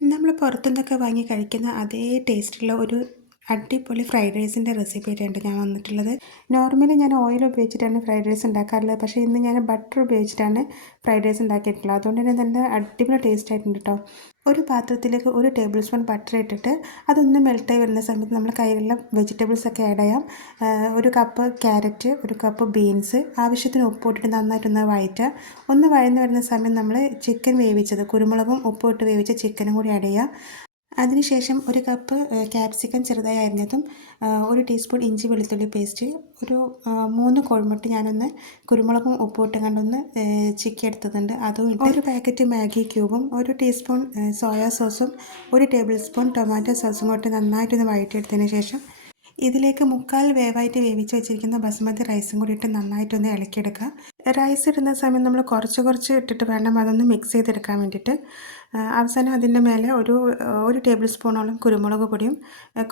നമ്മൾ പുറത്തുനിന്നൊക്കെ വാങ്ങി കഴിക്കുന്ന അതേ ടേസ്റ്റുള്ള ഒരു അടിപൊളി ഫ്രൈഡ് റൈസിൻ്റെ റെസിപ്പി ആയിട്ടാണ് ഞാൻ വന്നിട്ടുള്ളത്. നോർമലി ഞാൻ ഓയിൽ ഉപയോഗിച്ചിട്ടാണ് ഫ്രൈഡ് റൈസ് ഉണ്ടാക്കാറുള്ളത്. പക്ഷേ ഇന്ന് ഞാൻ ബട്ടർ ഉപയോഗിച്ചിട്ടാണ് ഫ്രൈഡ് റൈസ് ഉണ്ടാക്കിയിട്ടുള്ളത്. അതുകൊണ്ട് തന്നെ നല്ല അടിപൊളി ടേസ്റ്റ് ആയിട്ടുണ്ട് കേട്ടോ. ഒരു പാത്രത്തിലേക്ക് 1 ടേബിൾ സ്പൂൺ ബട്ടർ ഇട്ടിട്ട് അതൊന്ന് മെൽട്ടായി വരുന്ന സമയത്ത് നമ്മൾ കയ്യിലുള്ള വെജിറ്റബിൾസ് ഒക്കെ ആഡ് ചെയ്യാം. 1 കപ്പ് ക്യാരറ്റ്, 1 കപ്പ് ബീൻസ്, ആവശ്യത്തിന് ഉപ്പ് ഇട്ടിട്ട് നന്നായിട്ടൊന്ന് വഴറ്റുക. ഒന്ന് വഴന്ന് വരുന്ന സമയം നമ്മൾ ചിക്കൻ വേവിച്ചത്, കുരുമുളകും ഉപ്പും ഇട്ട് വേവിച്ച ചിക്കനും കൂടി ആഡ് ചെയ്യുക. അതിനുശേഷം 1 കപ്പ് ക്യാപ്സിക്കം ചെറുതായി അരിഞ്ഞതും, 1 ടീസ്പൂൺ ഇഞ്ചി വെളുത്തുള്ളി പേസ്റ്റ്, ഒരു 3 കോഴിമുട്ട ഞാനൊന്ന് കുരുമുളകും ഉപ്പും ഇട്ട് കണ്ടൊന്ന് ചിക്കി എടുത്തതുണ്ട്, അതും ഇട്ട് 1 പാക്കറ്റ് മാഗി ക്യൂബും 1 ടീസ്പൂൺ സോയാ സോസും 1 ടേബിൾ സ്പൂൺ ടൊമാറ്റോ സോസും കൊണ്ട് നന്നായിട്ടൊന്ന് വഴറ്റിയെടുത്തതിന് ശേഷം ഇതിലേക്ക് 1/4 വേവായിട്ട് വേവിച്ച് വെച്ചിരിക്കുന്ന ബസ്മതി റൈസും കൂടി ഇട്ട് നന്നായിട്ടൊന്ന് ഇളക്കിയെടുക്കുക. റൈസ് ഇടുന്ന സമയം നമ്മൾ കുറച്ച് കുറച്ച് ഇട്ടിട്ട് വേണം അതൊന്ന് മിക്സ് ചെയ്തെടുക്കാൻ വേണ്ടിയിട്ട്. അവസാനം അതിൻ്റെ മേലെ ഒരു ടേബിൾ സ്പൂണോളം കുരുമുളക് പൊടിയും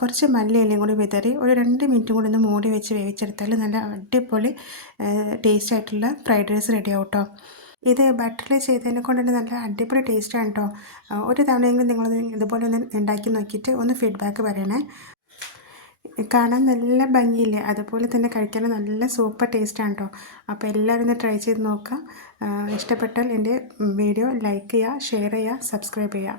കുറച്ച് മല്ലിയിലയും കൂടി വിതറി ഒരു 2 മിനിറ്റും കൂടി ഒന്ന് മൂടി വെച്ച് വേവിച്ചെടുത്താൽ നല്ല അടിപൊളി ടേസ്റ്റ് ആയിട്ടുള്ള ഫ്രൈഡ് റൈസ് റെഡിയാവും കേട്ടോ. ഇത് ബട്ടറിൽ ചെയ്തതിനെ കൊണ്ട് തന്നെ നല്ല അടിപൊളി ടേസ്റ്റാണ് കേട്ടോ. ഒരു തവണയെങ്കിലും നിങ്ങളത് ഇതുപോലെ ഒന്ന് ഉണ്ടാക്കി നോക്കിയിട്ട് ഒന്ന് ഫീഡ്ബാക്ക് പറയണേ. കാണാൻ നല്ല ഭംഗിയില്ലേ, അതുപോലെ തന്നെ കഴിക്കാനും നല്ല സൂപ്പർ ടേസ്റ്റാണ് കേട്ടോ. അപ്പോൾ എല്ലാവരും ഒന്ന് ട്രൈ ചെയ്ത് നോക്കുക. ഇഷ്ടപ്പെട്ടാൽ എൻ്റെ വീഡിയോ ലൈക്ക് ചെയ്യുക, ഷെയർ ചെയ്യുക, സബ്സ്ക്രൈബ് ചെയ്യുക.